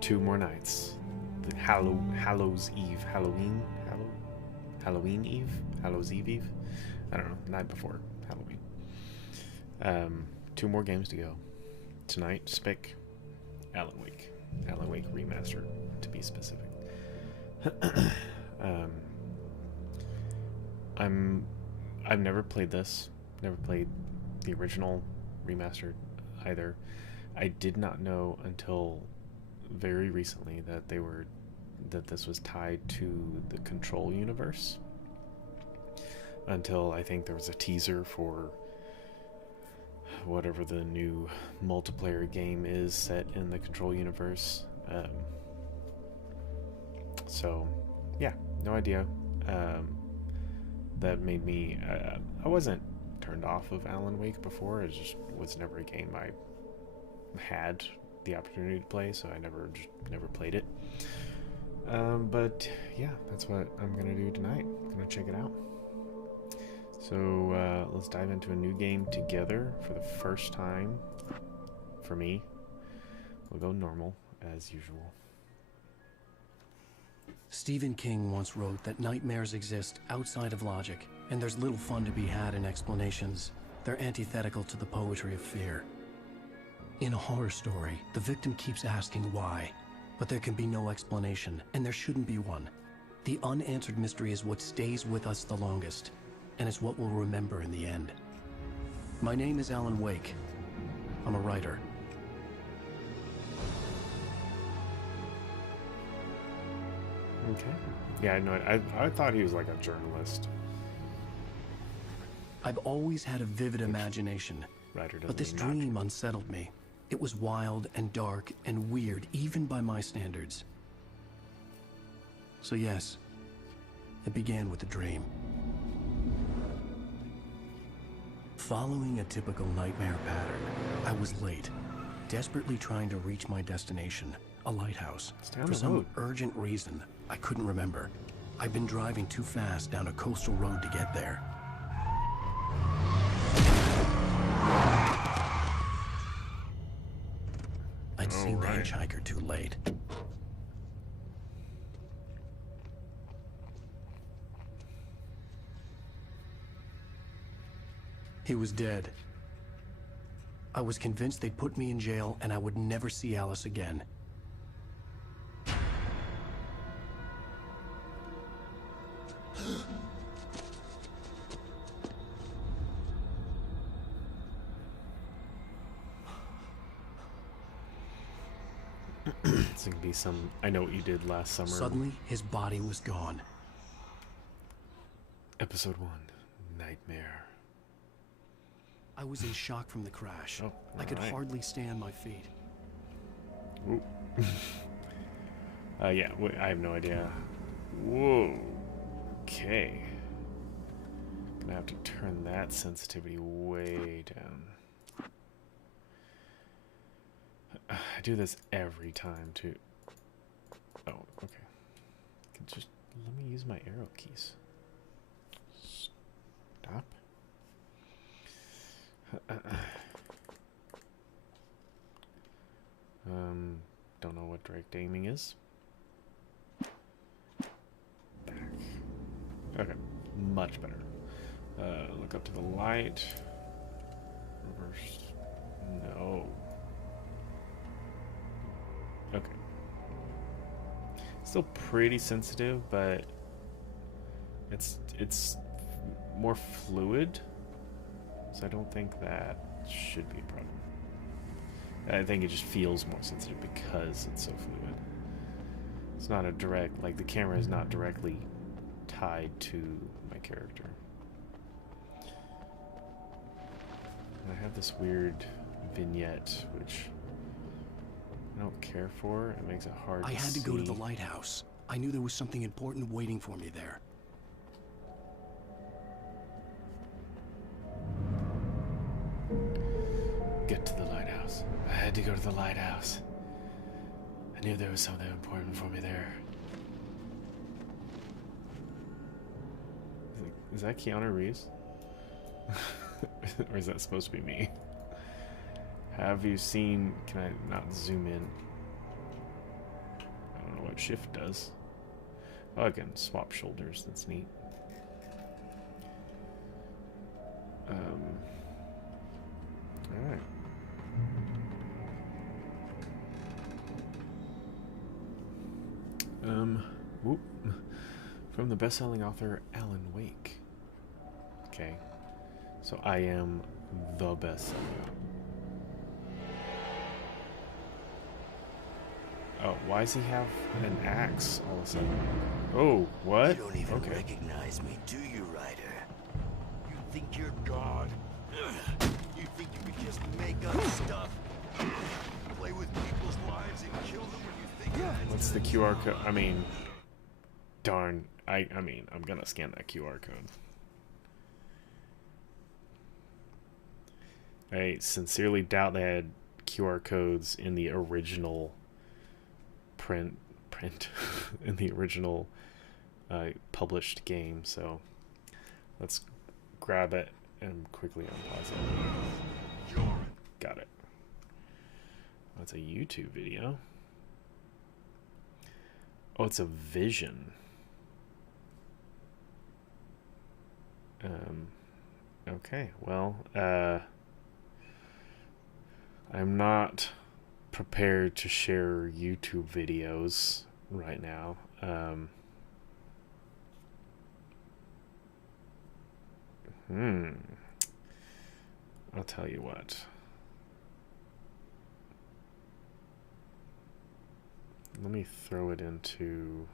2 more nights. The Hallows Eve. Halloween Eve? Hallows Eve? I don't know. Night before Halloween. 2 more games to go. Tonight, Spick, Alan Wake. Alan Wake Remastered, to be specific. I've never played this. Never played the original Remastered either. I did not know until very recently that this was tied to the Control universe. Until I think there was a teaser for whatever the new multiplayer game is set in the Control universe. So yeah, no idea. That made me I wasn't turned off of Alan Wake before. It just was never a game I had the opportunity to play, so I never played it. But yeah, that's what I'm gonna do tonight. I'm gonna check it out. So let's dive into a new game together for the first time for me. We'll go normal as usual. Stephen King once wrote that nightmares exist outside of logic, and there's little fun to be had in explanations. They're antithetical to the poetry of fear. In a horror story, the victim keeps asking why, but there can be no explanation, and there shouldn't be one. The unanswered mystery is what stays with us the longest, and it's what we'll remember in the end. My name is Alan Wake. I'm a writer. Okay. Yeah, I thought he was like a journalist. I've always had a vivid imagination, but this dream unsettled me. It was wild and dark and weird, even by my standards. So yes, it began with a dream. Following a typical nightmare pattern, I was late, desperately trying to reach my destination, a lighthouse. For some urgent reason, I couldn't remember. I'd been driving too fast down a coastal road to get there. I'd seen the hitchhiker too late. He was dead. I was convinced they'd put me in jail and I would never see Alice again. It's gonna be some I Know What You Did Last Summer. Suddenly, his body was gone. Episode 1, Nightmare. I was in shock from the crash. Oh, I could hardly stand on my feet. Ooh. Yeah, I have no idea. Whoa. Okay. Gonna have to turn that sensitivity way down. I do this every time too. Oh, okay. Just let me use my arrow keys. Stop. Don't know what direct aiming is. Back. Okay, much better. Look up to the light. Reverse. No. Okay. Still pretty sensitive, but it's more fluid, so I don't think that should be a problem. I think it just feels more sensitive because it's so fluid. It's not a direct, like the camera is not directly tied to my character. And I have this weird vignette, which I don't care for. It makes it hard to see. I had to go to the lighthouse. I knew there was something important waiting for me there. Get to the lighthouse. I had to go to the lighthouse. I knew there was something important for me there. Is that Keanu Reeves? Or is that supposed to be me? Have you seen... Can I not zoom in? I don't know what shift does. Oh, I can swap shoulders. That's neat. Alright. Whoop. From the best-selling author Alan Wake. Okay. So I am the best-selling. Oh, why does he have an axe all of a sudden? Oh, what? You don't even Okay. recognize me, do you, Ryder? You think you're God? You think you can just make up stuff? Play with people's lives and kill them when you think What's the QR code? I mean, darn. I mean, I'm gonna scan that QR code. I sincerely doubt they had QR codes in the original print in the original published game, so let's grab it and quickly unpause it. Got it. That's a YouTube video. Oh, it's a vision. Okay, well, I'm not prepared to share YouTube videos right now. I'll tell you what. Let me throw it into...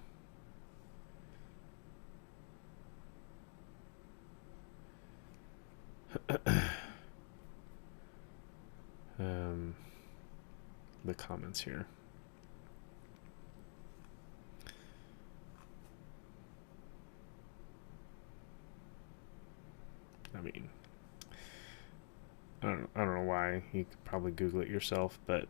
the comments here. I mean, I don't know why. You could probably Google it yourself, but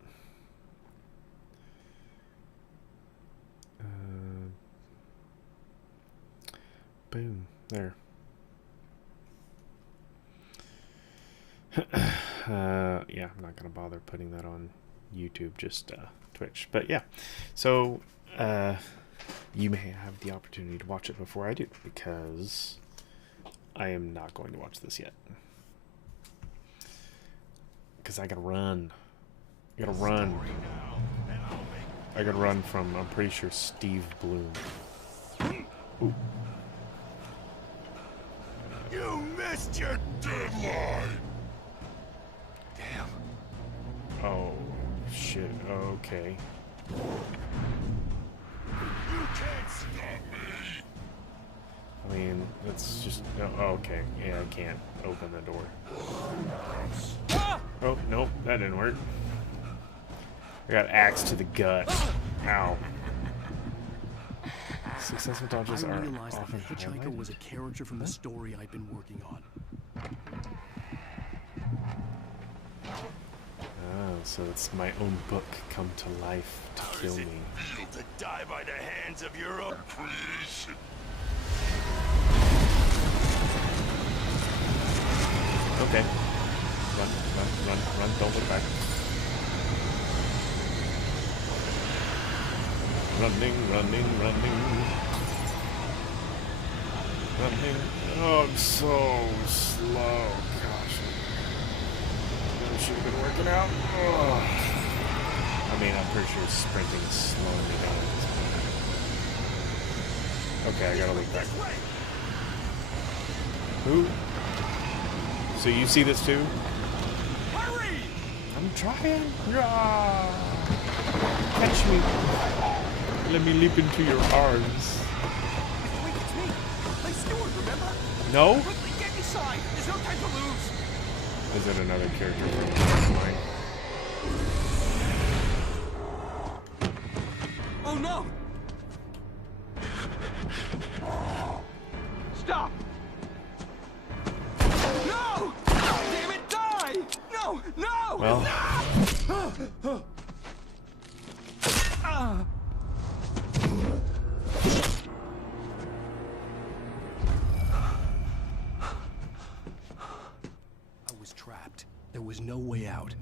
boom, there. Yeah, I'm not gonna bother putting that on YouTube, just Twitch. But yeah, so you may have the opportunity to watch it before I do, because I am not going to watch this yet. Because I gotta run. I gotta run. I gotta run from, I'm pretty sure, Steve Bloom. Ooh. You missed your deadline! Damn. Oh, shit. Okay. You can't stop me! I mean, it's just... Oh, okay. Yeah, I can't open the door. Oh, nope. That didn't work. I got axe to the gut. Ow. Successful dodges are I realized that the often hitchhiker highlighted. was a character from the story I'd been working on. Oh, so it's my own book come to life to How kill does it me. feel to die by the hands of your own creation? Okay. Run, run, run, run. Don't look back. Running, running, running. Running. Oh, I'm so slow. Gosh. I should have been working out. Oh. I mean, I'm pretty sure sprinting is slowing me down at this point. Okay, I gotta look back. Who? So you see this too? Hurry! I'm trying. Ah. Catch me. Let me leap into your arms. Wait, it's me! Play Stewart, remember? No? Quickly, get inside! There's no time to lose! Is it another character from mine? Oh no! Stop! No! Damn it, die! No! No! Well, I was trapped. There was no way out.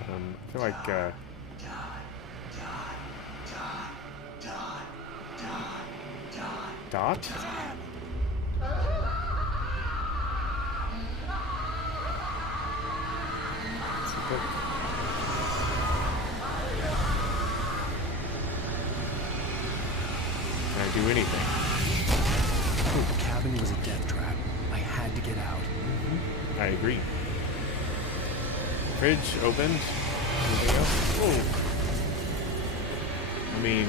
I feel like, Dot? Can I do anything? The cabin was a death trap. I had to get out. I agree. Fridge opened. Anything else? Oh. I mean,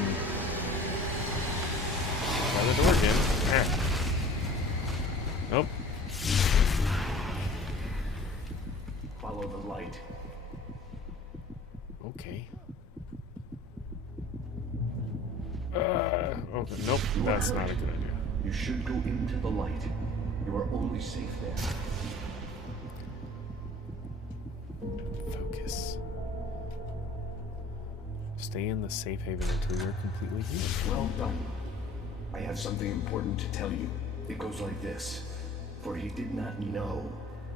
try the door again. Ah. Nope. Follow the light. Okay. Okay. Nope. That's not a good idea. You should go into the light. You are only safe there. Focus. Stay in the safe haven until you're completely healed. Well done. I have something important to tell you. It goes like this. For he did not know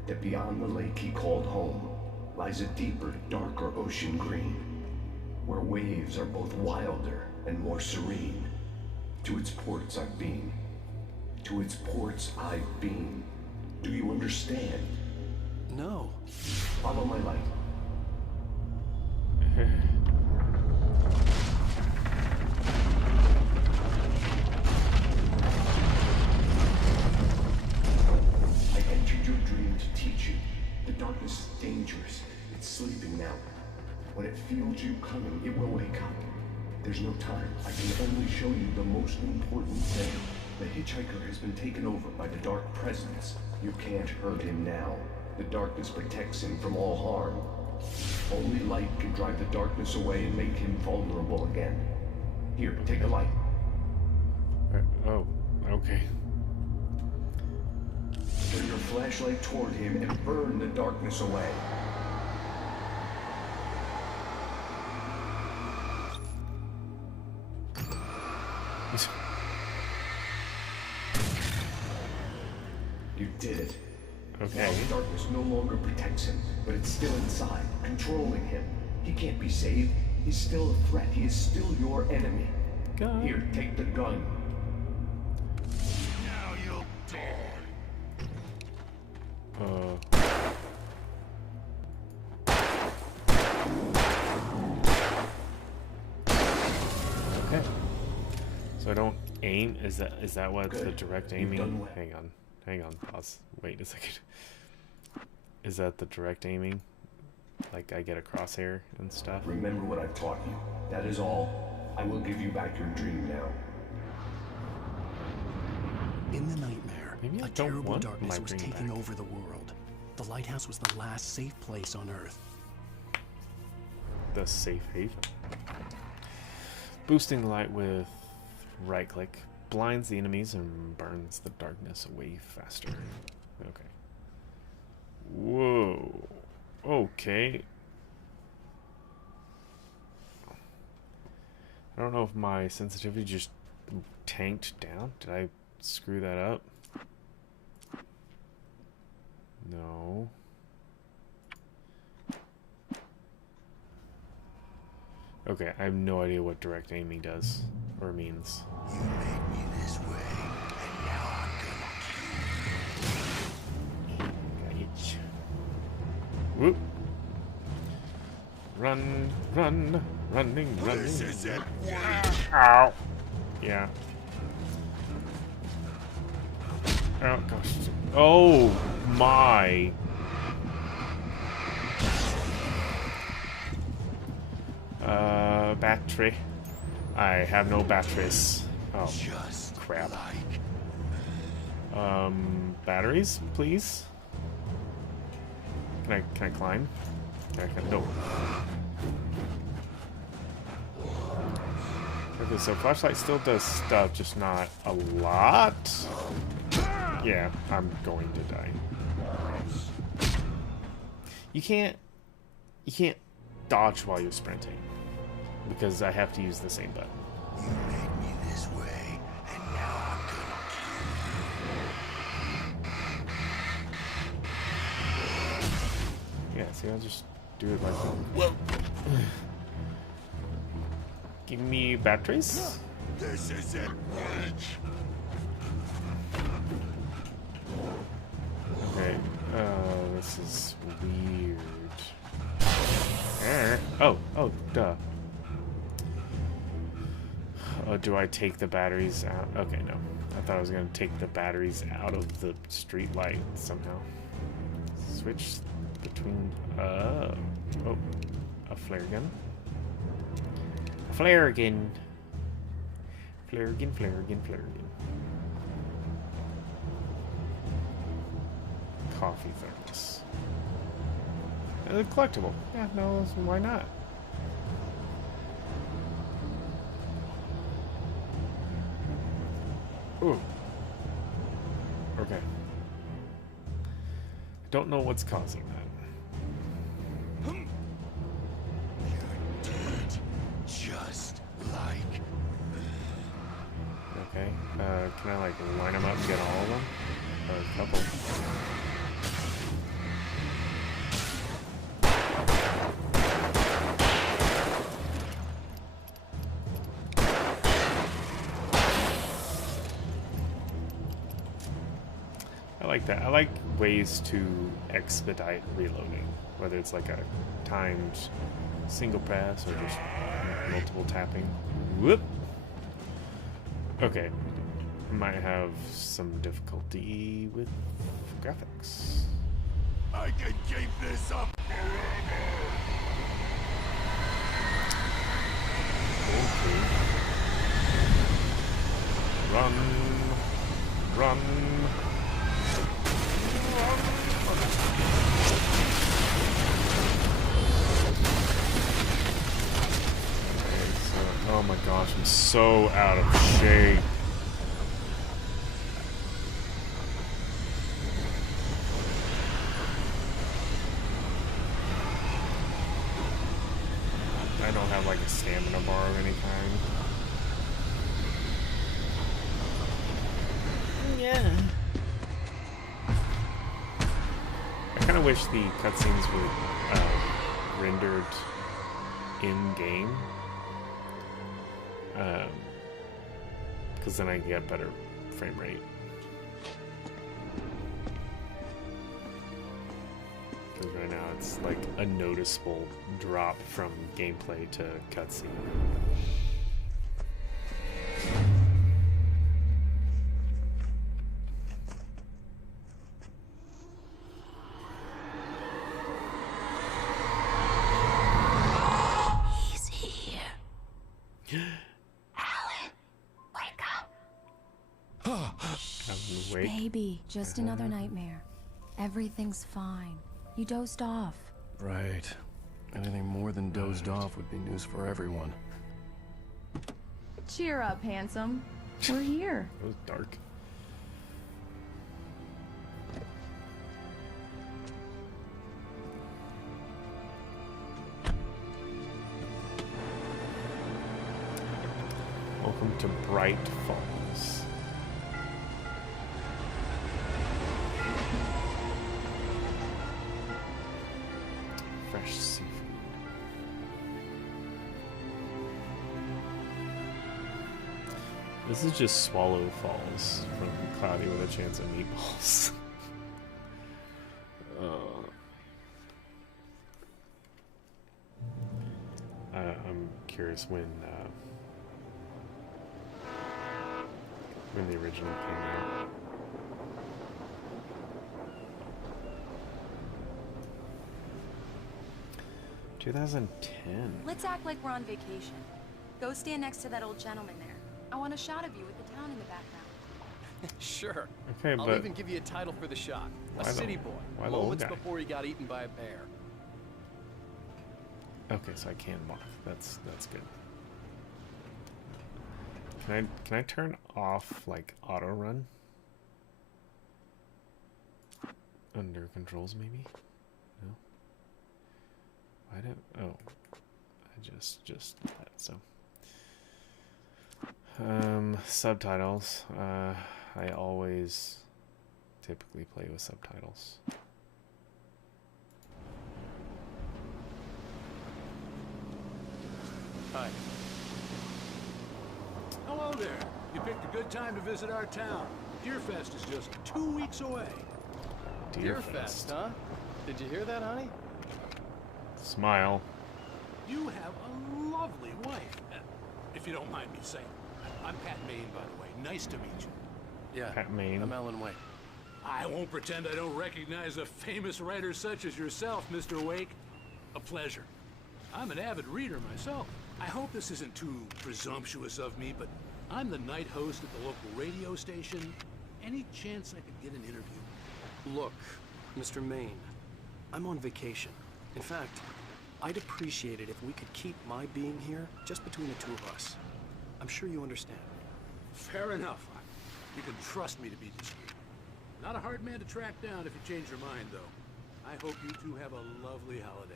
that beyond the lake he called home lies a deeper, darker ocean green, where waves are both wilder and more serene. To its ports I've been. To its ports I've been. Do you understand? No. Follow my light. I entered your dream to teach you. The darkness is dangerous. It's sleeping now. When it feels you coming, it will wake up. There's no time. I can only show you the most important thing. The hitchhiker has been taken over by the dark presence. You can't hurt him now. The darkness protects him from all harm. Only light can drive the darkness away and make him vulnerable again. Here, take a light. Oh, okay. Turn your flashlight toward him and burn the darkness away. You did it. Okay. Now the darkness no longer protects him, but it's still inside, controlling him. He can't be saved. He's still a threat. He is still your enemy. Gun. Here, take the gun. Now you'll die. Okay. So I don't aim. Is that what the Good. direct You've aiming? done well. Hang on. Pause. Wait a second. Is that the direct aiming? Like I get a crosshair and stuff? Remember what I've taught you. That is all. I will give you back your dream now. In the nightmare, Maybe I a don't terrible want darkness my was dream taking back. over the world. The lighthouse was the last safe place on Earth. The safe haven. Boosting the light with right click blinds the enemies and burns the darkness away faster. Okay. Whoa. Okay. I don't know if my sensitivity just tanked down. Did I screw that up? No. Okay, I have no idea what direct aiming does or means. You made me this way, and now I'm gonna Right. Whoop. Running. This isn't Ow. Yeah. Oh gosh. Oh my. Battery. I have no batteries. Oh just crap. like Batteries, please. Can I climb? No. Okay, so flashlight still does stuff, just not a lot. Yeah, I'm going to die. You can't dodge while you're sprinting because I have to use the same button. you made me this way, and now I'm gonna Yeah, see, I'll just do it like that. Whoa. Give me batteries. This isn't right. Okay. This is weird. Oh, duh. Oh, do I take the batteries out? Okay, no. I thought I was gonna take the batteries out of the street light somehow. Switch between, oh, a flare gun. A flare gun. Flare gun, flare gun, flare gun. Coffee thermos. Collectible. Yeah, no, why not? Ooh. Okay. Don't know what's causing that. You're dead. Just like. Okay. Can I like line them up and get all of them? Or a couple? I like that. I like ways to expedite reloading, whether it's like a timed single pass or just multiple tapping. Whoop. Okay. Might have some difficulty with graphics. I can keep this up forever. Okay. Run. Run. Oh my gosh, I'm so out of shape. I don't have like a stamina bar of any kind. Yeah. I kind of wish the cutscenes were rendered in-game. Because then I get better frame rate. Because right now it's like a noticeable drop from gameplay to cutscene. He's here. Alan, wake up. Alan, wake. Baby, just another nightmare. Everything's fine. You dozed off. Right. Anything more than dozed off would be news for everyone. Cheer up, handsome. We're here. It was dark. Welcome to Bright Falls. Fresh seafood. This is just Swallow Falls from Cloudy with a Chance of Meatballs. I'm curious when the original came out. (2010). Let's act like we're on vacation. Go stand next to that old gentleman there. I want a shot of you with the town in the background. Sure. Okay, I'll but even give you a title for the shot. Why A the- city boy. why the old Moments guy? before he got eaten by a bear. okay, so I can walk. That's good. Can I turn off like auto run? Under controls maybe? No. Why don't I just that so. Subtitles. I always typically play with subtitles. Hi. Hello there. You picked a good time to visit our town. Deerfest is just 2 weeks away. Deerfest, huh? Did you hear that, honey? Smile. You have a lovely wife. If you don't mind me saying. I'm Pat Maine, by the way. Nice to meet you. Yeah. Pat Maine. I'm Alan Wake. I won't pretend I don't recognize a famous writer such as yourself, Mr. Wake. A pleasure. I'm an avid reader myself. I hope this isn't too presumptuous of me, but I'm the night host at the local radio station. Any chance I could get an interview? Look, Mr. Maine, I'm on vacation. In fact, I'd appreciate it if we could keep my being here just between the two of us. I'm sure you understand. Fair enough. You can trust me to be discreet. Not a hard man to track down if you change your mind, though. I hope you two have a lovely holiday.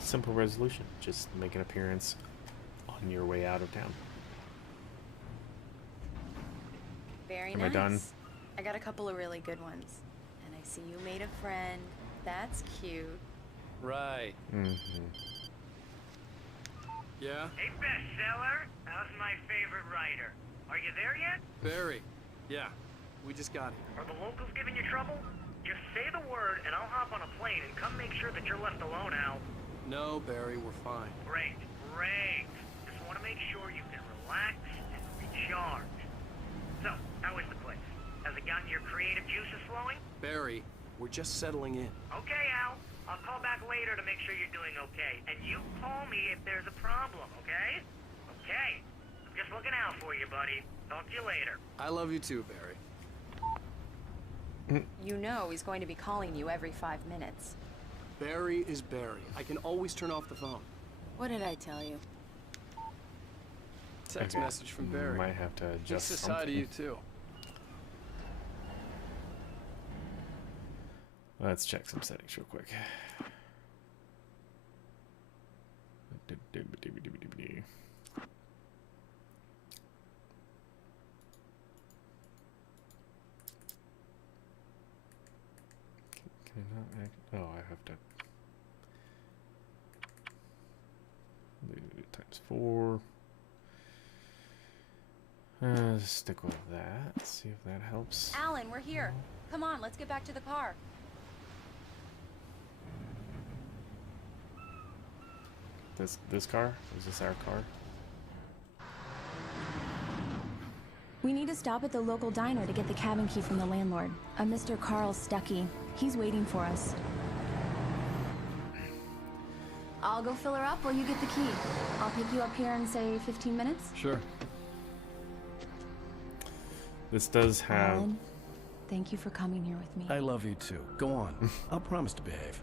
Simple resolution. Just make an appearance on your way out of town. Very Am nice. I done? I got a couple of really good ones. And I see you made a friend. That's cute. Right. Yeah? Hey, bestseller. How's my favorite writer? Are you there yet? Barry. Yeah. We just got here. Are the locals giving you trouble? Just say the word and I'll hop on a plane and come make sure that you're left alone, Al. No, Barry, we're fine. Great, great. Just want to make sure you can relax and recharge. So, how is the place? Has it gotten your creative juices flowing? Barry, we're just settling in. Okay, Al. I'll call back later to make sure you're doing okay. And you call me if there's a problem, okay? Okay. I'm just looking out for you, buddy. Talk to you later. I love you too, Barry. You know he's going to be calling you every 5 minutes. Barry is Barry. I can always turn off the phone. What did I tell you? Text Okay. message from Barry. Might have to He adjust says hi to you too. Let's check some settings real quick. Can I not act? Oh, I have to. Times 4. Stick with that. See if that helps. Alan, we're here. Come on, let's get back to the car. This car? Is this our car? We need to stop at the local diner to get the cabin key from the landlord, a Mr. Carl Stuckey. He's waiting for us. I'll go fill her up while you get the key. I'll pick you up here in, say, 15 minutes? Sure. This does have. Alan, thank you for coming here with me. I love you too. Go on. I'll promise to behave.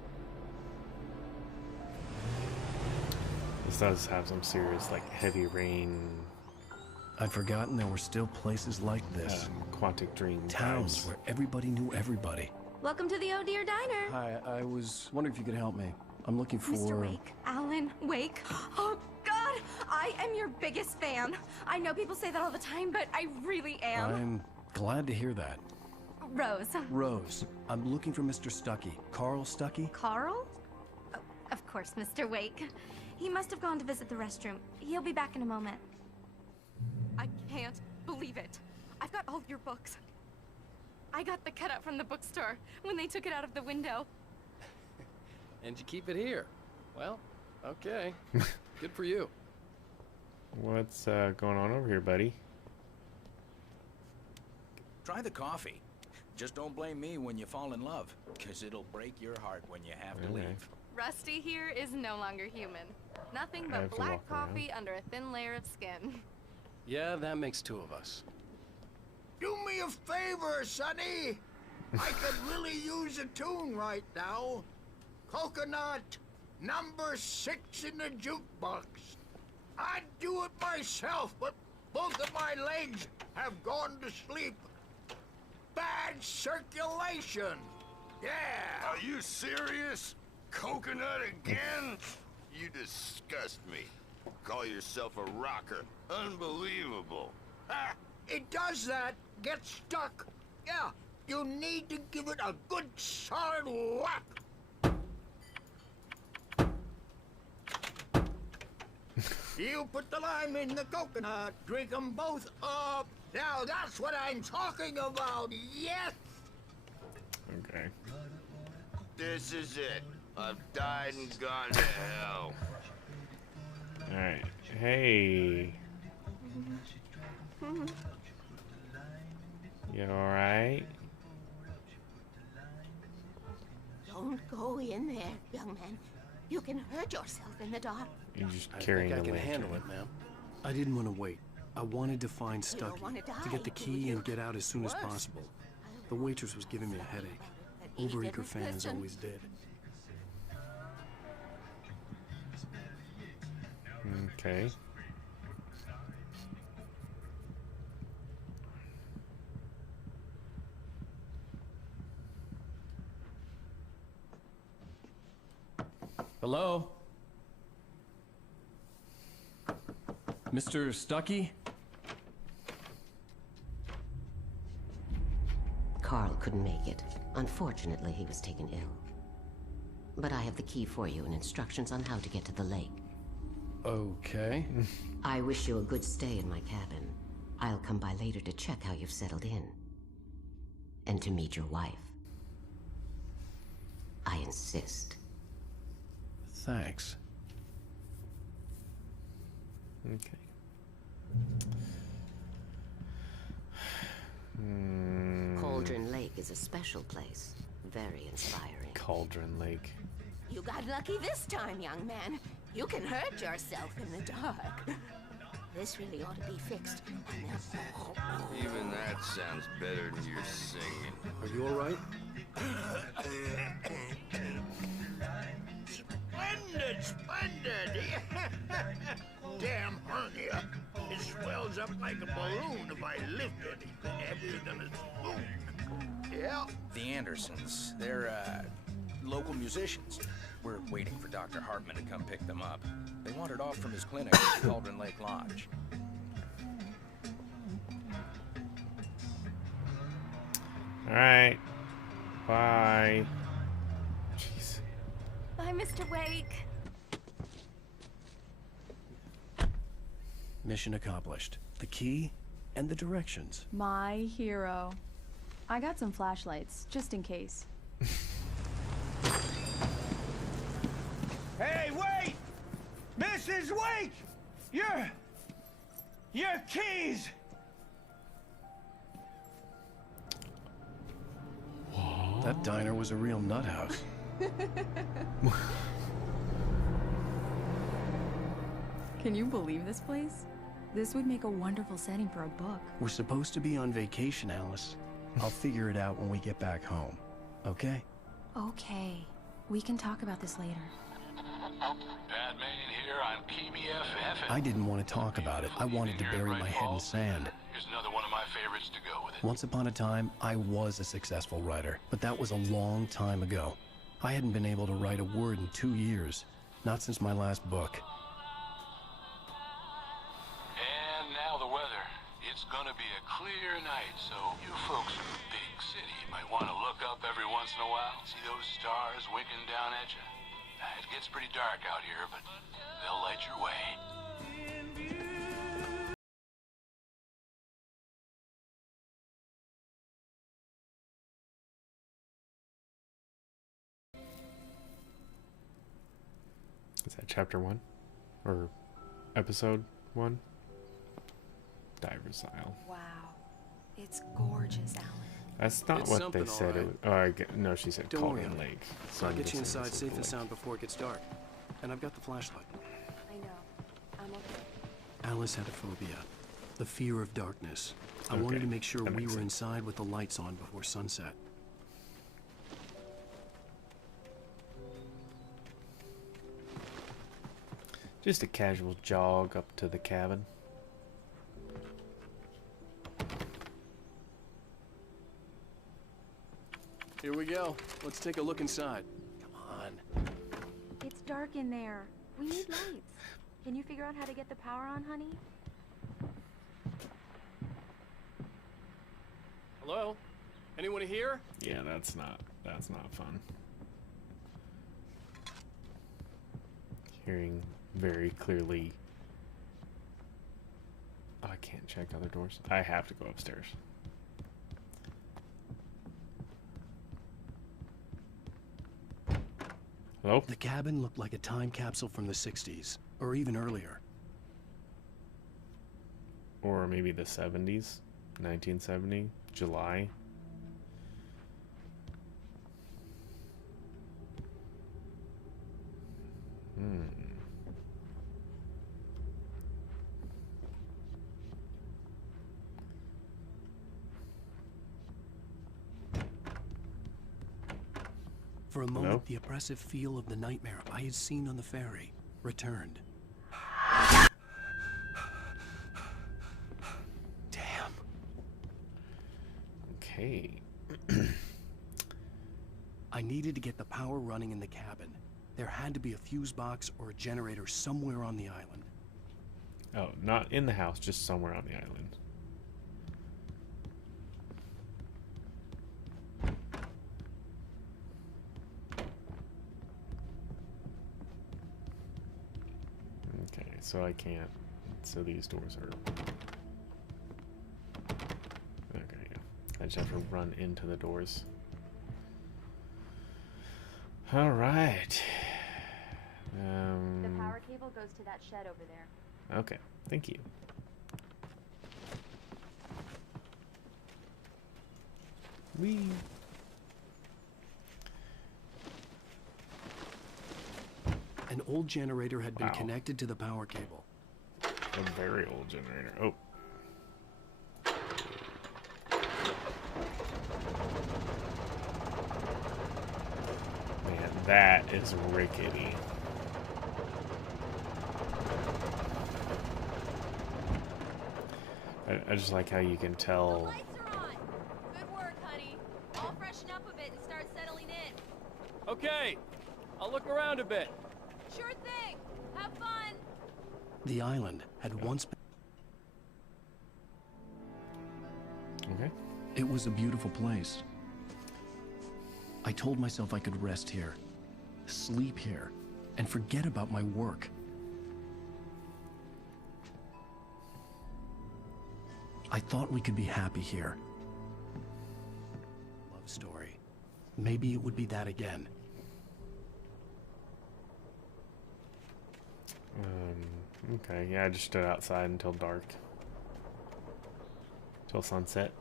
This does have some serious, like, heavy rain, I'd forgotten there were still places like this. Quantic Dream Towns vibes. where everybody knew everybody. Welcome to the Oh Dear Diner. Hi, I was wondering if you could help me. I'm looking for... Mr. Wake. Alan Wake. Oh, God! I am your biggest fan. I know people say that all the time, but I really am. I'm glad to hear that. Rose. Rose, I'm looking for Mr. Stuckey. Carl Stuckey? Carl? Oh, of course, Mr. Wake. He must have gone to visit the restroom. He'll be back in a moment. I can't believe it. I've got all your books. I got the cutout from the bookstore when they took it out of the window. And you keep it here. Well, okay. Good for you. What's going on over here, buddy? Try the coffee. Just don't blame me when you fall in love, because it'll break your heart when you have to Okay. leave. Rusty here is no longer human. Nothing I have but to black walk around. coffee under a thin layer of skin. Yeah, that makes two of us. Do me a favor, Sonny. I could really use a tune right now. Coconut, number 6 in the jukebox. I'd do it myself, but both of my legs have gone to sleep. Bad circulation. Yeah. Are you serious? Coconut again? You disgust me. Call yourself a rocker. Unbelievable. Ha! It does that. Get stuck. Yeah, you need to give it a good solid whack. You put the lime in the coconut, drink them both up. Now that's what I'm talking about, yes! Okay. This is it. I've died and gone to hell. Alright. Hey. You alright? Don't go in there, young man. You can hurt yourself in the dark. You're just I carrying think I the can lantern. handle it, ma'am. I didn't want to wait. I wanted to find Stucky, wanna die, to get the do key you? and get out as soon as Worse. possible. The waitress was giving me a headache. He Overeager didn't fans listen. always did. Okay. Hello? Mr. Stucky? Carl couldn't make it. Unfortunately, he was taken ill. But I have the key for you and instructions on how to get to the lake. Okay. I wish you a good stay in my cabin. I'll come by later to check how you've settled in. And to meet your wife. I insist. Thanks. Okay. Cauldron Lake is a special place. Very inspiring. Cauldron Lake. You got lucky this time, young man. You can hurt yourself in the dark. This really ought to be fixed. Even that sounds better than your singing. Are you all right? Splendid, splendid! Damn hernia. It swells up like a balloon if I lift anything heavier than a spoon. Yeah. The Andersons, they're, local musicians. We're waiting for Dr. Hartman to come pick them up. They wandered off from his clinic at Cauldron Lake Lodge. Alright. Bye. Jeez. Bye, Mr. Wake. Mission accomplished. The key and the directions. My hero. I got some flashlights, just in case. Hey, wait! Mrs. Wake! Your keys! That diner was a real nut house. Can you believe this place? This would make a wonderful setting for a book. We're supposed to be on vacation, Alice. I'll figure it out when we get back home. Okay? Okay. We can talk about this later. Batman here on PBFF. I didn't want to talk about it. I wanted to bury my head in sand. Here's another one of my favorites to go with it. Once upon a time, I was a successful writer, but that was a long time ago. I hadn't been able to write a word in 2 years. Not since my last book. And now the weather. It's gonna be a clear night, so you folks in the big city might want to look up every once in a while, see those stars winking down at you. It gets pretty dark out here, but they'll light your way. Is that chapter 1? Or episode 1? Diver's Isle. Wow. It's gorgeous, Alan. That's not It's what something, they said. all right. It, oh, I get, no, she said Don't worry Cauldron about it. Lake. So I'll get you I'm guessing inside this is safe the and lake. sound before it gets dark. And I've got the flashlight. I know. I'm okay. Alice had a phobia. The fear of darkness. I Okay, wanted to make sure that we makes were sense. inside with the lights on before sunset. Just a casual jog up to the cabin. Here we go. Let's take a look inside. Come on. It's dark in there. We need lights. Can you figure out how to get the power on, honey? Hello? Anyone here? Yeah, that's not fun. Hearing very clearly Oh, I can't check other doors. I have to go upstairs. Hello? The cabin looked like a time capsule from the 60s, or even earlier. Or maybe the 70s? 1970? July? For a moment, Hello? the oppressive feel of the nightmare I had seen on the ferry returned. Damn. Okay. I needed to get the power running in the cabin. There had to be a fuse box or a generator somewhere on the island. Oh, not in the house, just somewhere on the island. Okay, so I can't. So these doors are... Okay, yeah. I just have to run into the doors. All right. The power cable goes to that shed over there. Okay, thank you. Whee! An old generator had been Wow. connected to the power cable. A very old generator. Oh. Man, that is rickety. I just like how you can tell. Lights are on. Good work, honey. I'll freshen up a bit and start settling in. Okay, I'll look around a bit. Sure thing. Have fun. The island had once been... Okay. It was a beautiful place. I told myself I could rest here, sleep here, and forget about my work. I thought we could be happy here. Love story. Maybe it would be that again. Okay, yeah, I just stood outside until dark. Till sunset.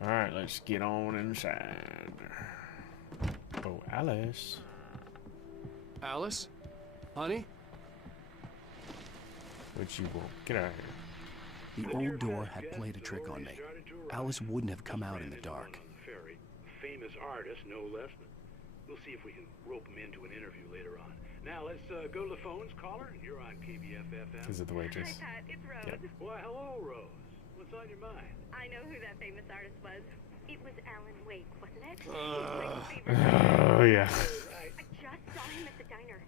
Alright, let's get on inside. Oh, Alice. Alice? Honey? What you want? Get out of here. The old door had played a trick on me. Alice wouldn't have come out in the dark. Ferry. Famous artist, no less. We'll see if we can rope him into an interview later on. Now let's go to the phones. Caller, you're on KBFFM. Is it the waitress? Hi, Pat. It's Rose. Yep. Well, hello, Rose. What's on your mind? I know who that famous artist was. It was Alan Wake, wasn't it? Oh, yeah. I just saw him at the diner.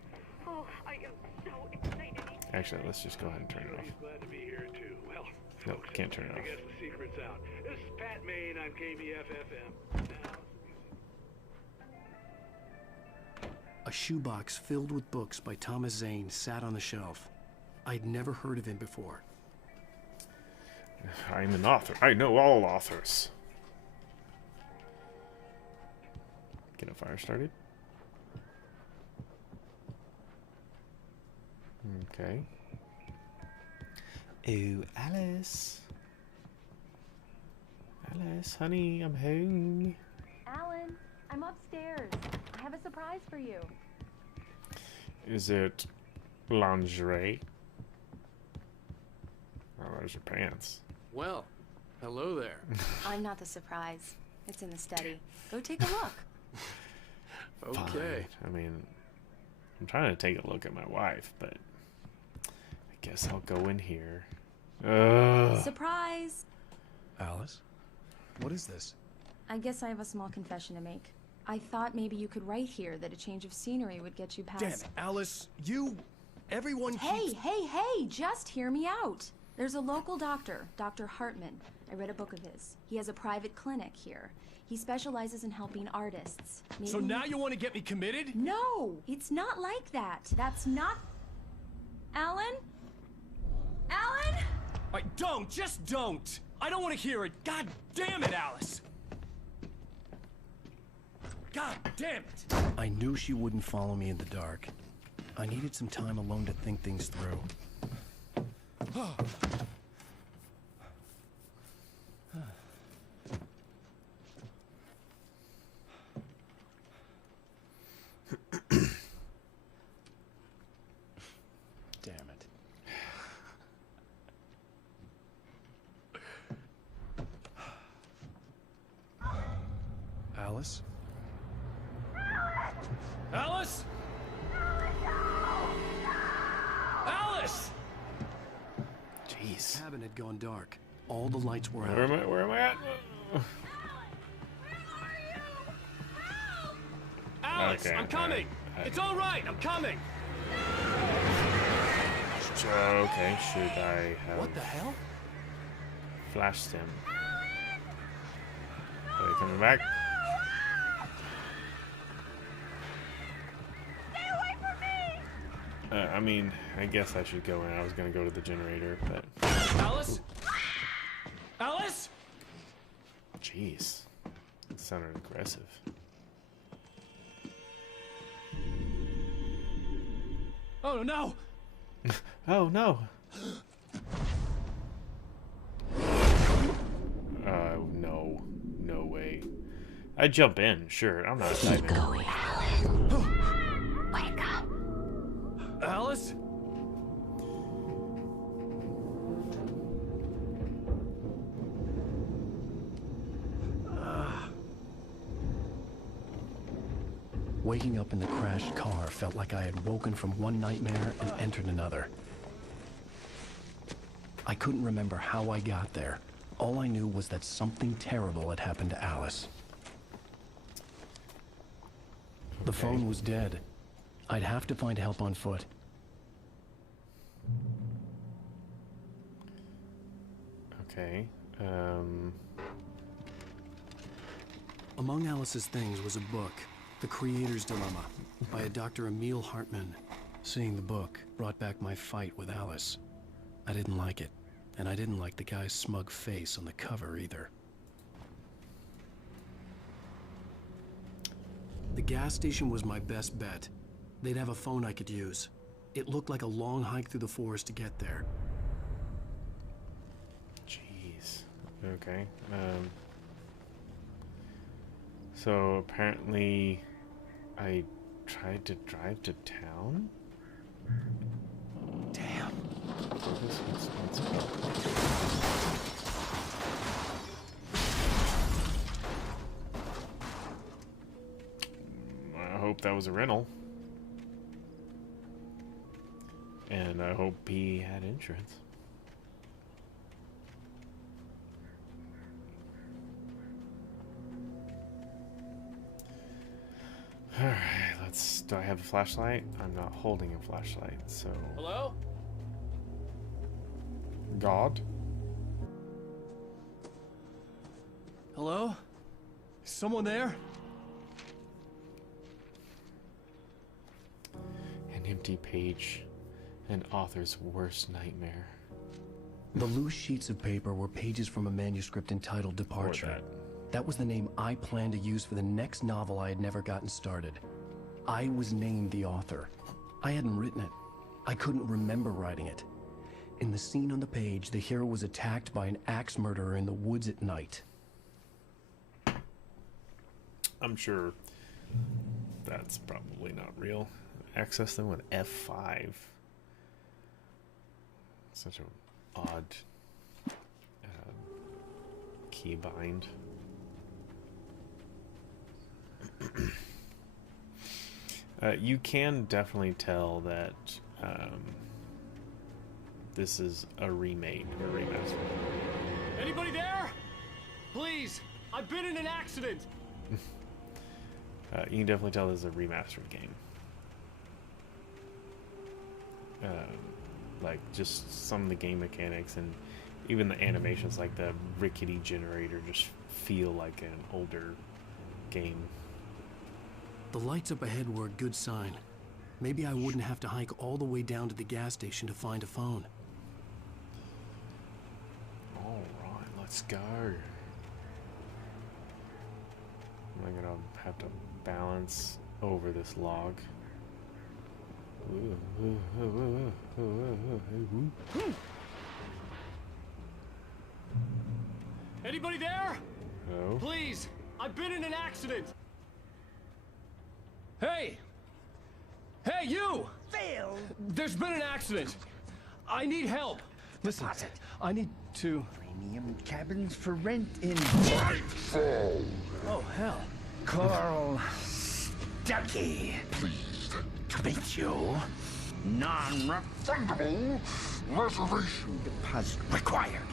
Oh, I am so excited. Actually, let's just go ahead and turn it off. He's glad to be here, too. Well, Nope, can't turn it I off. guess the secret's out. This is Pat Maine on KBFFM. Now, A shoebox filled with books by Thomas Zane sat on the shelf. I'd never heard of him before. I'm an author. I know all authors. Get a fire started. Okay. Oh, Alice. Alice, honey, I'm home. Alan, I'm upstairs. I have a surprise for you. Is it lingerie? Oh, there's your pants. Well, hello there. I'm not the surprise. It's in the study. Go take a look. Okay. Fine. I mean, I'm trying to take a look at my wife, but I guess I'll go in here. Ugh. Surprise! Alice? What is this? I guess I have a small confession to make. I thought maybe you could write here that a change of scenery would get you past... Damn it, Alice, everyone Hey, hey, just hear me out. There's a local doctor, Dr. Hartman. I read a book of his. He has a private clinic here. He specializes in helping artists. So now you want to get me committed? No, it's not like that. That's not... Alan? Alan? Don't! Just don't! I don't want to hear it! God damn it, Alice! God damn it! I knew she wouldn't follow me in the dark. I needed some time alone to think things through. Damn it. Alice? Alice? Alice! Jeez. The cabin had gone dark. All the lights were out. Where am I at? Alice, Okay, I'm coming! It's all right, I'm coming! Okay, should I have... What the hell? Flashed him. Are they coming back? I mean, I guess I should go in. I was gonna go to the generator, but... Alice? Alice? Jeez. That sounded aggressive. Oh, no! Oh, no! No. No way. I'd jump in, sure. I'm not diving. Keep going, Alan. Wake up. Alice? Waking up in the crashed car felt like I had woken from one nightmare and entered another. I couldn't remember how I got there. All I knew was that something terrible had happened to Alice. The phone was dead. I'd have to find help on foot. Okay, Among Alice's things was a book, The Creator's Dilemma, by a Dr. Emil Hartman. Seeing the book brought back my fight with Alice. I didn't like it, and I didn't like the guy's smug face on the cover either. The gas station was my best bet. They'd have a phone I could use. It looked like a long hike through the forest to get there. Jeez. Okay. So apparently I tried to drive to town? Damn. I hope that was a rental. And I hope he had insurance. Alright, let's... Do I have a flashlight? I'm not holding a flashlight, so... Hello? God? Hello? Is someone there? An empty page. An author's worst nightmare. The loose sheets of paper were pages from a manuscript entitled Departure. That was the name I planned to use for the next novel I had never gotten started. I was named the author. I hadn't written it. I couldn't remember writing it. In the scene on the page, the hero was attacked by an axe murderer in the woods at night. I'm sure that's probably not real. Access them with F5. Such an odd keybind. You can definitely tell that this is a remake or remaster. Anybody there? Please, I've been in an accident. You can definitely tell this is a remastered game. Like just some of the game mechanics and even the animations, like the rickety generator, just feel like an older game. The lights up ahead were a good sign. Maybe I wouldn't have to hike all the way down to the gas station to find a phone. Alright, let's go. I'm gonna have to balance over this log. Anybody there? No. Please, I've been in an accident. Hey! Hey, you! Phil! There's been an accident. I need help. Listen, I need to... Premium cabins for rent in... Oh, hell. Carl Stuckey. Pleased to meet you. Non-refundable reservation deposit required.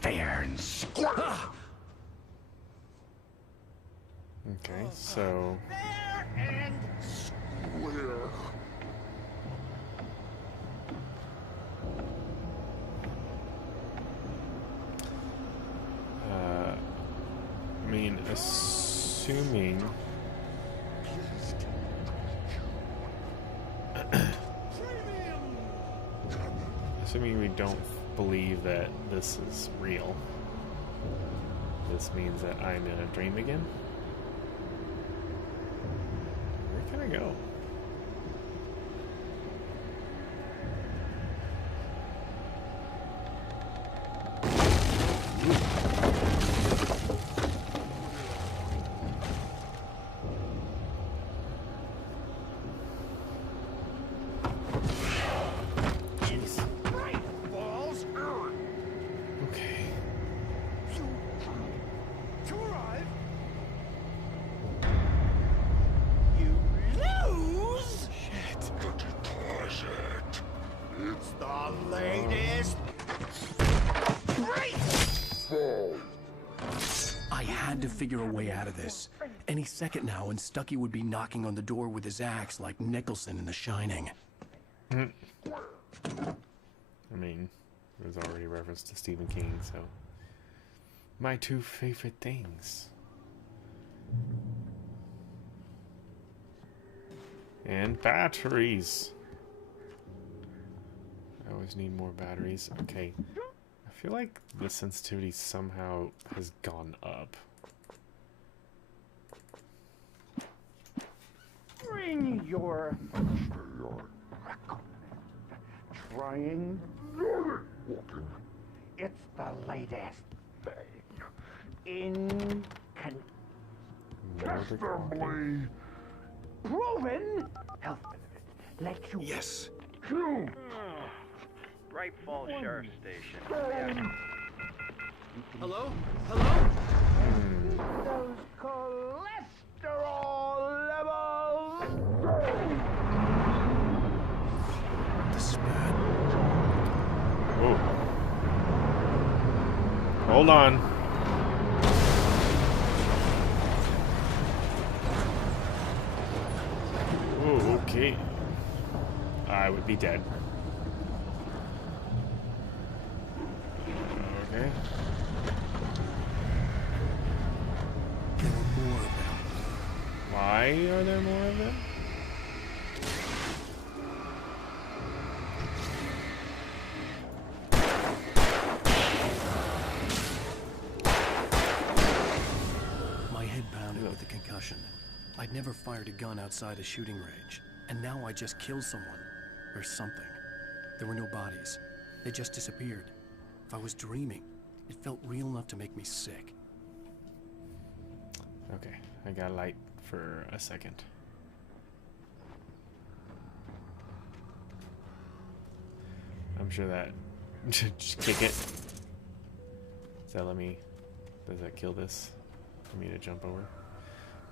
Fair and square. Okay, so... Fair and square. I mean, assuming... assuming we don't believe that this is real, this means that I'm in a dream again? Where can I go? I had to figure a way out of this. Any second now, and Stuckey would be knocking on the door with his axe like Nicholson in The Shining. I mean, there's already a reference to Stephen King, so... My two favorite things. And batteries. I always need more batteries. Okay. I feel like the sensitivity somehow has gone up. Bring your trying. It's the latest thing. Incontestably proven health benefit. Let you. Yes. Bright Falls Sheriff Station. Hello? Hello? Those cholesterol levels. This is bad. Oh. Hold on. Oh, okay. I would be dead. Okay. There are more of them. Why are there more of them? My head pounded with the concussion. I'd never fired a gun outside a shooting range, and now I just killed someone. Or something. There were no bodies. They just disappeared. If I was dreaming, it felt real enough to make me sick. Okay, I got light for a second. I'm sure that just kick it. Does that let me? Does that kill this for me to jump over?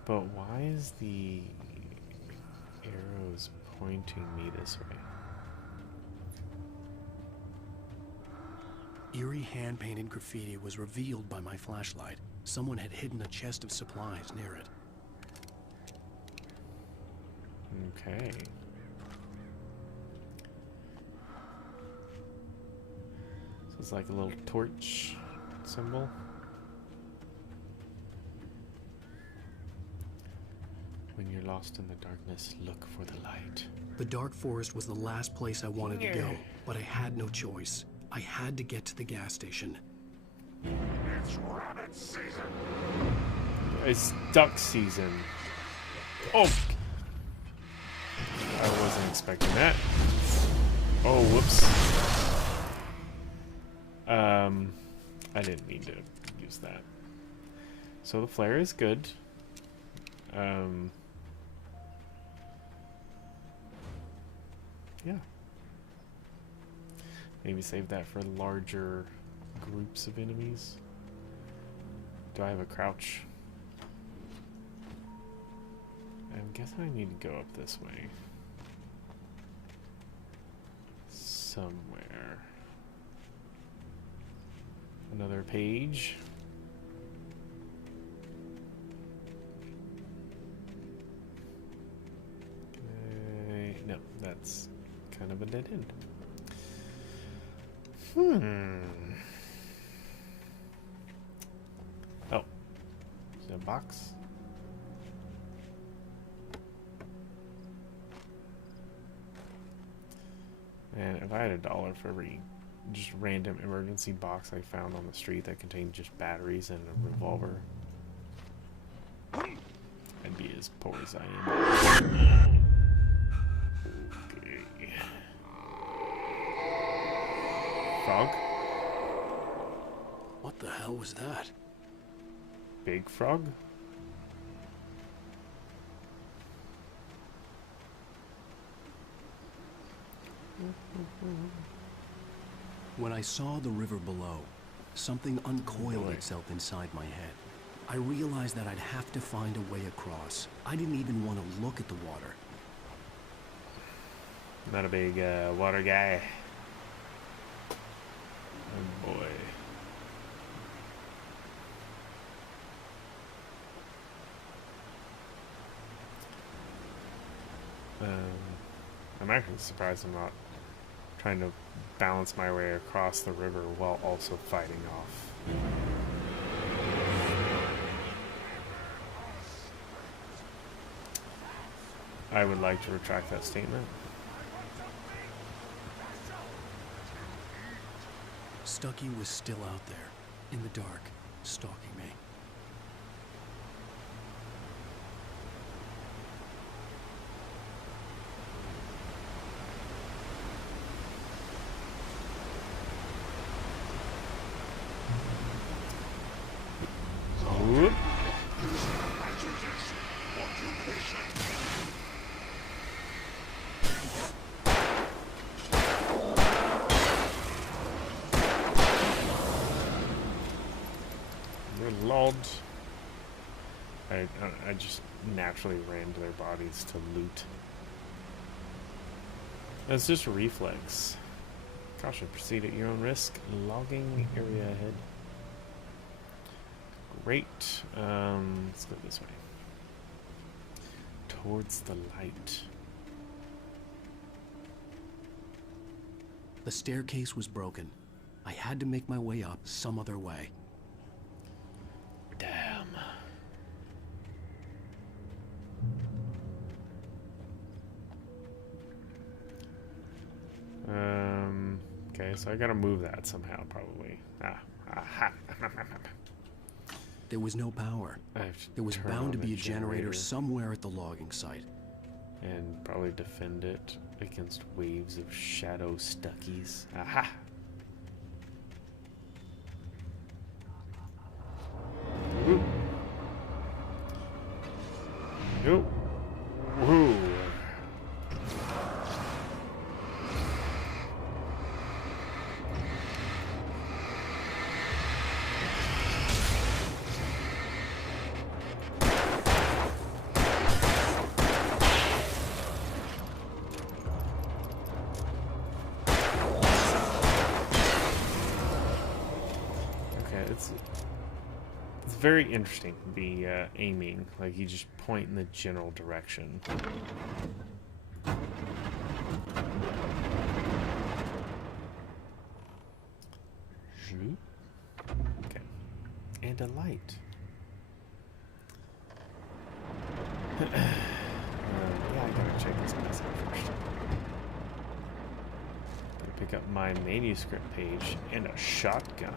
But why is the arrows pointing me this way? Eerie hand-painted graffiti was revealed by my flashlight. Someone had hidden a chest of supplies near it. Okay. So it's like a little torch symbol. When When you're lost in the darkness, look for the light. The dark forest was the last place I wanted to go, but I had no choice. I had to get to the gas station. It's rabbit season. It's duck season. Oh! I wasn't expecting that. Oh, whoops. I didn't mean to use that. So the flare is good. Yeah. Maybe save that for larger groups of enemies. Do I have a crouch? I'm guessing I need to go up this way. Somewhere. Another page. No, that's kind of a dead end. Oh. Is there a box? And if I had $1 for every just random emergency box I found on the street that contained just batteries and a revolver, I'd be as poor as I am. Okay. Frog? What the hell was that? Big frog? When I saw the river below, something uncoiled itself inside my head. I realized that I'd have to find a way across. I didn't even want to look at the water. Not a big water guy. Oh boy. I'm actually surprised I'm not trying to balance my way across the river while also fighting off. I would like to retract that statement. Stucky was still out there, in the dark, stalking me. Whoop. Lord. I just naturally ran to their bodies to loot. That's just a reflex. Caution, proceed at your own risk. Logging area ahead. Great. Let's go this way. Towards the light. The staircase was broken. I had to make my way up some other way. Damn. Okay, so I gotta move that somehow, probably. Aha. There was no power. There was bound to be a generator somewhere at the logging site. And probably defend it against waves of shadow stuckies. Aha! Woo. Woo. Woo. It's very interesting, the aiming. Like, you just point in the general direction. Okay. And a light. check this mess out first. Gonna pick up my manuscript page and a shotgun.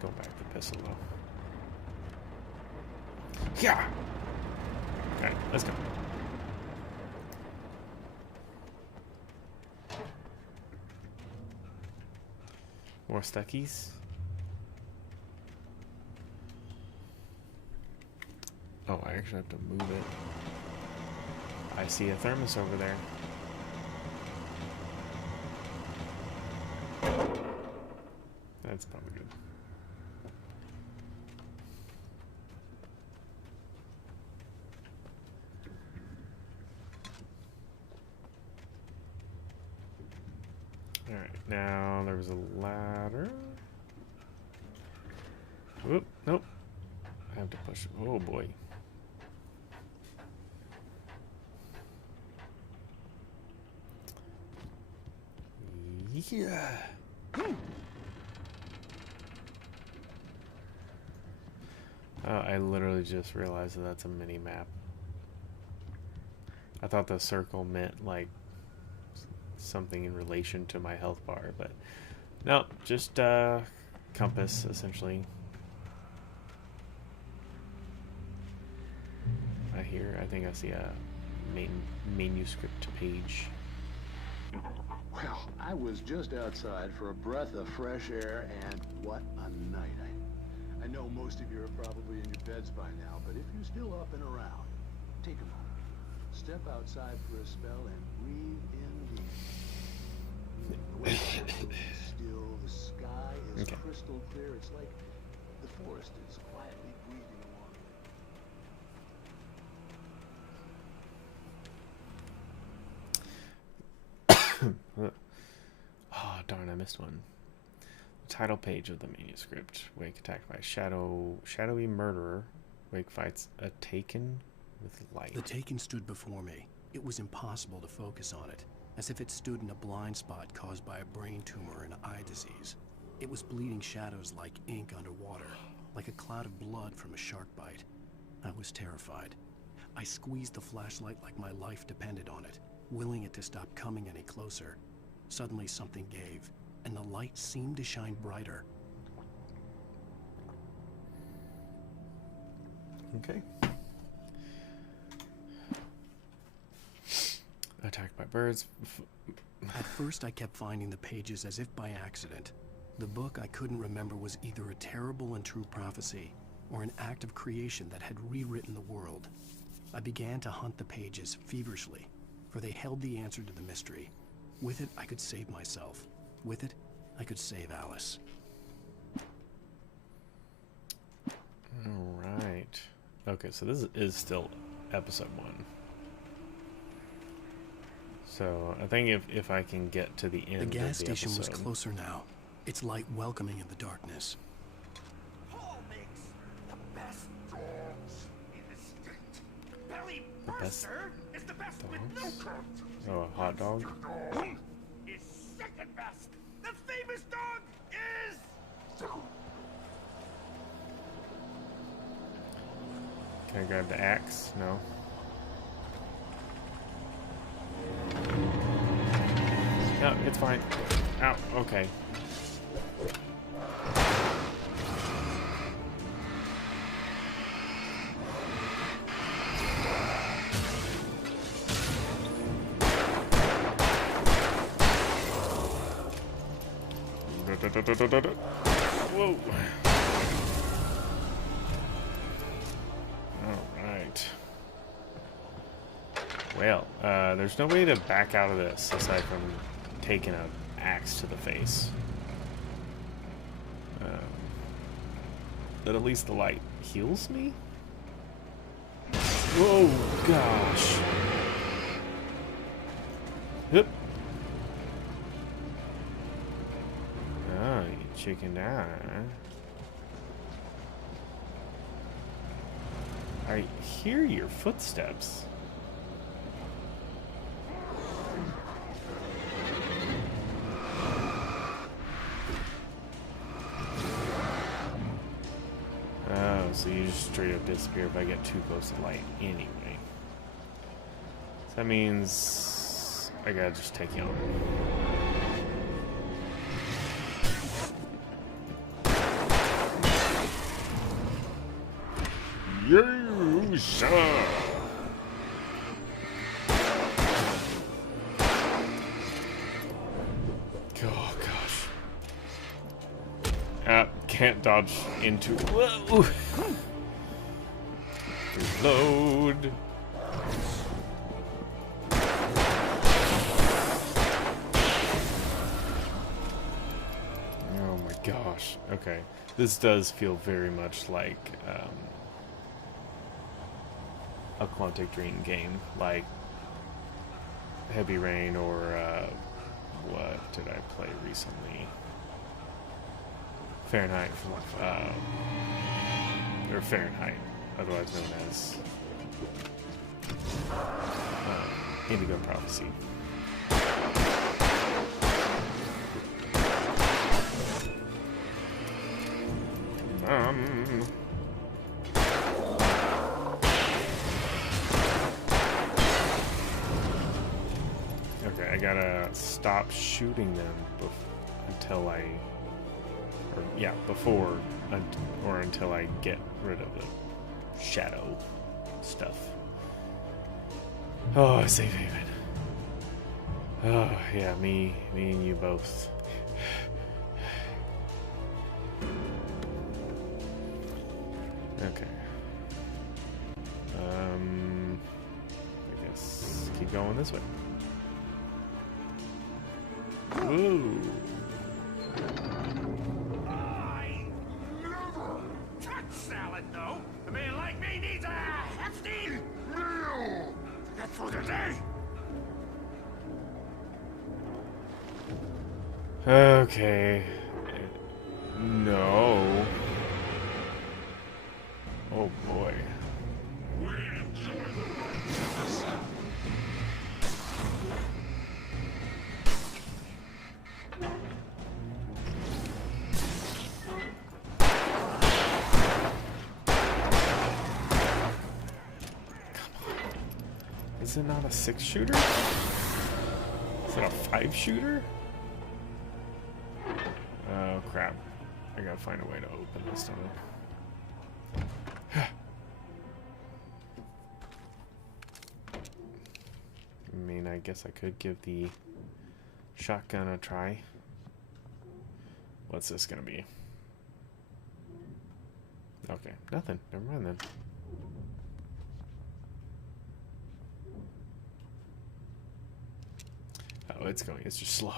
Go back to pistol though. Yeah. Alright, let's go. More stuckies. Oh, I actually have to move it. I see a thermos over there. That's probably good. Alright, now there's a ladder. Whoop, nope. I have to push. Oh boy. Yeah. Oh, I literally just realized that that's a mini map. I thought the circle meant like something in relation to my health bar, but no, just compass essentially. I think I see a manuscript page. Well, I was just outside for a breath of fresh air, and what a night. I know most of you are probably in your beds by now, but if you're still up and around, take a moment. Step outside for a spell and breathe in deep. The weather is still, the sky is crystal clear. It's like the forest is quietly breathing along. Oh, darn, I missed one. The title page of the manuscript. Wake attacked by shadowy murderer. Wake fights a Taken with light. The Taken stood before me. It was impossible to focus on it, as if it stood in a blind spot caused by a brain tumor and eye disease. It was bleeding shadows like ink underwater, like a cloud of blood from a shark bite. I was terrified. I squeezed the flashlight like my life depended on it, willing it to stop coming any closer. Suddenly something gave, and the light seemed to shine brighter. Okay. Attacked by birds. At first I kept finding the pages as if by accident. The book I couldn't remember was either a terrible and true prophecy, or an act of creation that had rewritten the world. I began to hunt the pages feverishly, for they held the answer to the mystery. With it, I could save myself. With it, I could save Alice. Alright. Okay, so this is still episode 1. So, I think if I can get to the end of the gas station episode, was closer now, its light welcoming in the darkness. Paul makes the best dogs in the state. Belly The best Burster is the best with no coat. oh, a hot dog? Is second best. The famous dog is... Can I grab the axe? No. No, it's fine. Ow, okay. Whoa. Alright. Well, there's no way to back out of this aside from taking an axe to the face. But at least the light heals me? Whoa, gosh. Yep. Oh, you chickened out, huh? I hear your footsteps. Oh, so you just straight up disappear if I get too close to light anyway. So that means I gotta just take you on. You sir. Oh gosh. Can't dodge into. Whoa. Reload. Oh my gosh. Okay. This does feel very much like a Quantic Dream game, like Heavy Rain or what did I play recently? Fahrenheit, or Fahrenheit, otherwise known as Indigo Prophecy. Okay, I gotta stop shooting them until I, before or until I get rid of the shadow stuff. Oh, safe haven. Oh yeah, me and you both. Okay. I guess keep going this way. Ooh. I never touch salad, though. A man like me needs a hefty meal. That's for the day. Okay. No. Oh boy. Is it not a 6-shooter? Is it a 5-shooter? Oh crap. I gotta find a way to open this tunnel. I mean, I guess I could give the shotgun a try. What's this gonna be? Okay, nothing. Never mind then. Oh, it's going. It's just slow.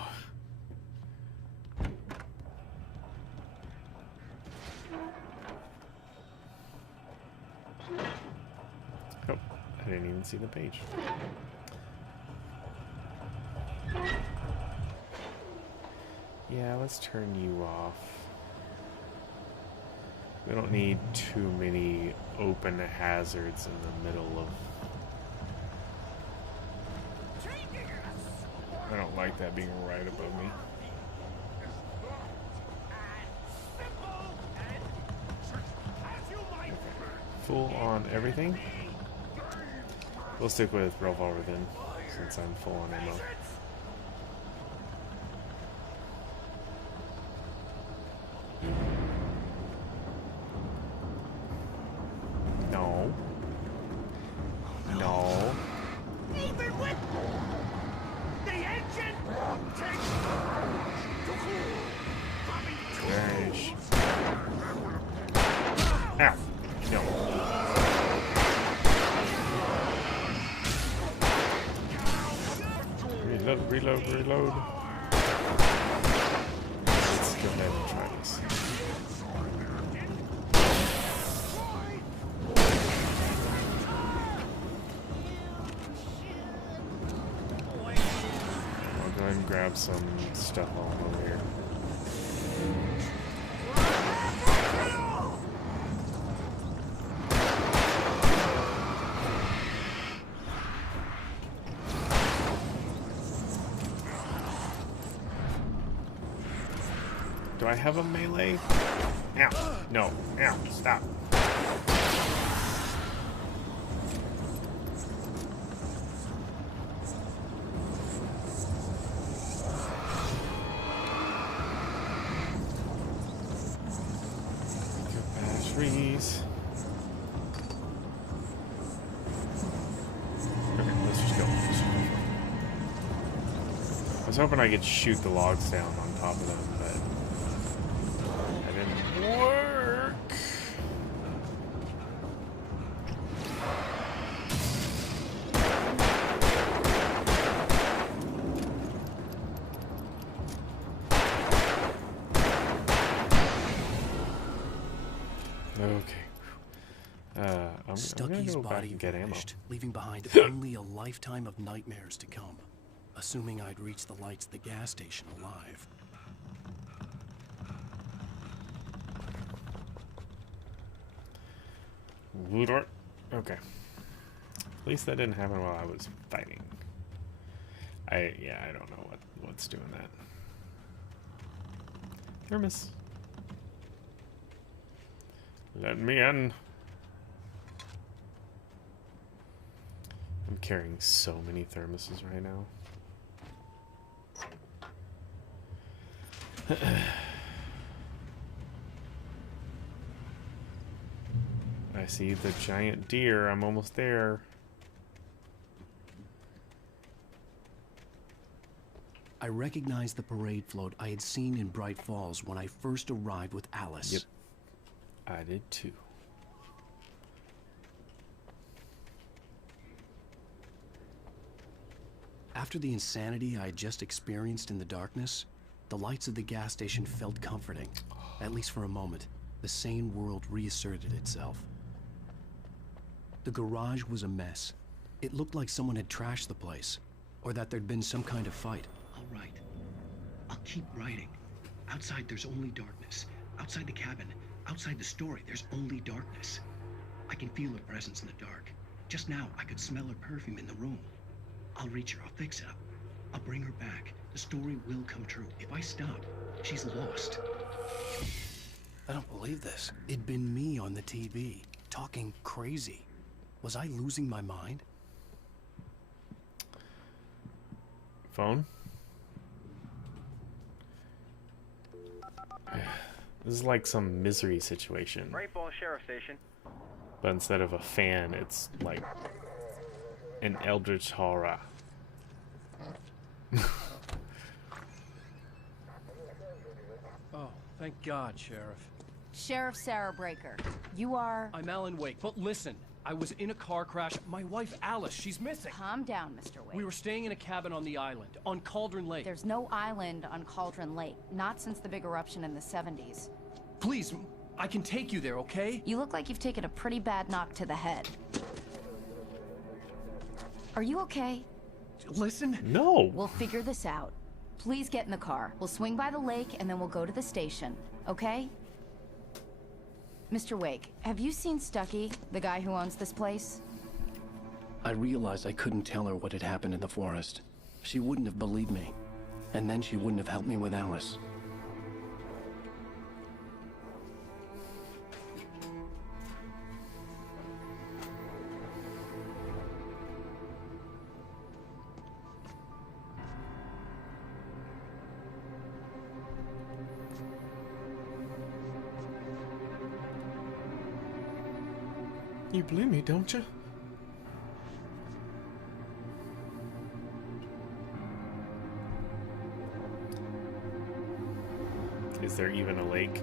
Oh, I didn't even see the page. Yeah, let's turn you off. We don't need too many open hazards in the middle of... I don't like that being right above me. Okay. Full on everything? We'll stick with revolver then, since I'm full on ammo. No. No. Even with the engine takes Gosh. Ow. No. Reload. Let's go ahead and try this. I'll go ahead and grab some stuff while I'm over here. Do I have a melee? Ow. No. Ow. Stop. Groceries. Okay, let's just go. I was hoping I could shoot the logs down on top of them, but that didn't work. Okay. I'm gonna Stucky's go back body and get ammo. vanished, leaving behind only a lifetime of nightmares to come. Assuming I'd reach the lights of the gas station alive. Okay. At least that didn't happen while I was fighting. I don't know what's doing that. Thermos. Let me in. I'm carrying so many thermoses right now. I see the giant deer. I'm almost there. I recognized the parade float I had seen in Bright Falls when I first arrived with Alice. Yep. I did too. After the insanity I had just experienced in the darkness, the lights of the gas station felt comforting. At least for a moment, the sane world reasserted itself. The garage was a mess. It looked like someone had trashed the place, or that there'd been some kind of fight. All right. I'll keep writing. Outside, there's only darkness. Outside the cabin, outside the story, there's only darkness. I can feel her presence in the dark. Just now, I could smell her perfume in the room. I'll reach her. I'll fix it up. I'll bring her back. The story will come true. If I stop, she's lost. I don't believe this. It'd been me on the TV, talking crazy. Was I losing my mind? Phone? This is like some misery situation. Great Falls Sheriff Station. But instead of a fan, it's like an eldritch horror. Oh, thank God, Sheriff. Sheriff Sarah Breaker, you are... I'm Alan Wake, but listen, I was in a car crash. My wife, Alice, she's missing. Calm down, Mr. Wake. We were staying in a cabin on the island, on Cauldron Lake. There's no island on Cauldron Lake, not since the big eruption in the 70s. Please, I can take you there, okay? You look like you've taken a pretty bad knock to the head. Are you okay? Listen. No. We'll figure this out. Please get in the car. We'll swing by the lake and then we'll go to the station, okay? Mr. Wake, have you seen Stucky, the guy who owns this place? I realized I couldn't tell her what had happened in the forest. She wouldn't have believed me. And then she wouldn't have helped me with Alice. You believe me, don't you? Is there even a lake?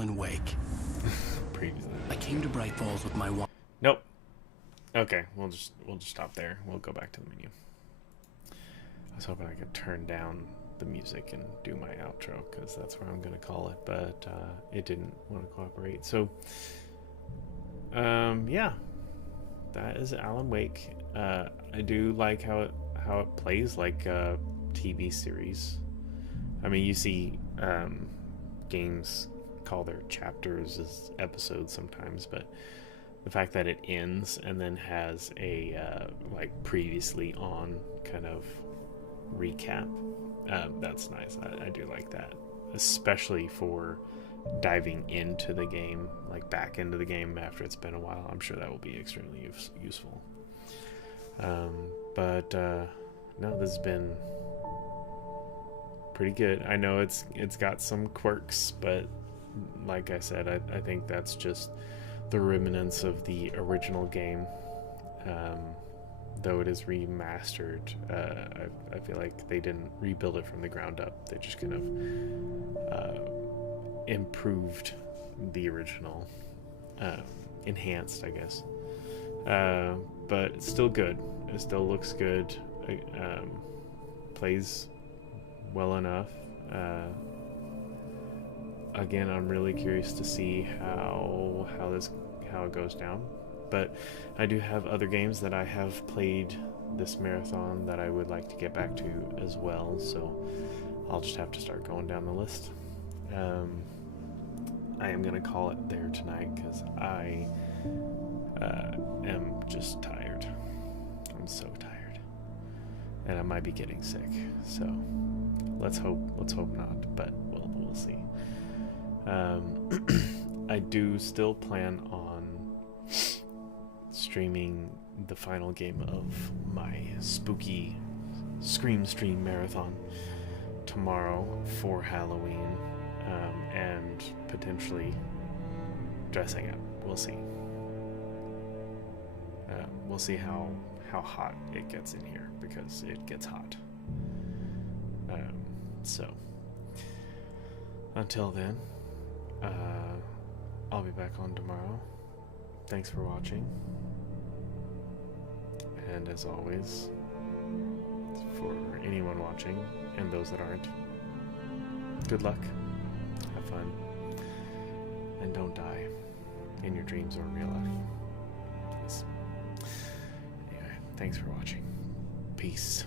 Alan Wake. Previously. I came to Bright Falls with my Nope. Okay, we'll just stop there. We'll go back to the menu. I was hoping I could turn down the music and do my outro, because that's what I'm gonna call it, but it didn't want to cooperate. So yeah, that is Alan Wake. I do like how it plays like a TV series. I mean, you see games call their chapters as episodes sometimes, but the fact that it ends and then has a like previously on kind of recap, that's nice. I do like that, especially for diving into the game, like back into the game after it's been a while. I'm sure that will be extremely useful. But no, this has been pretty good. I know it's got some quirks, but like I said, I think that's just the remnants of the original game. Though it is remastered, I feel like they didn't rebuild it from the ground up. They just kind of improved the original, enhanced, I guess. But it's still good. It still looks good. Plays well enough. Again, I'm really curious to see how it goes down. But I do have other games that I have played this marathon that I would like to get back to as well. So I'll just have to start going down the list. I am gonna call it there tonight because I am just tired. I'm so tired, and I might be getting sick. So let's hope not. But we'll see. I do still plan on streaming the final game of my spooky Scream Stream marathon tomorrow for Halloween, and potentially dressing up. We'll see. We'll see how hot it gets in here, because it gets hot. So until then, I'll be back on tomorrow. Thanks for watching. And as always, for anyone watching and those that aren't, good luck, have fun, and don't die in your dreams or real life. Please. Anyway, thanks for watching. Peace.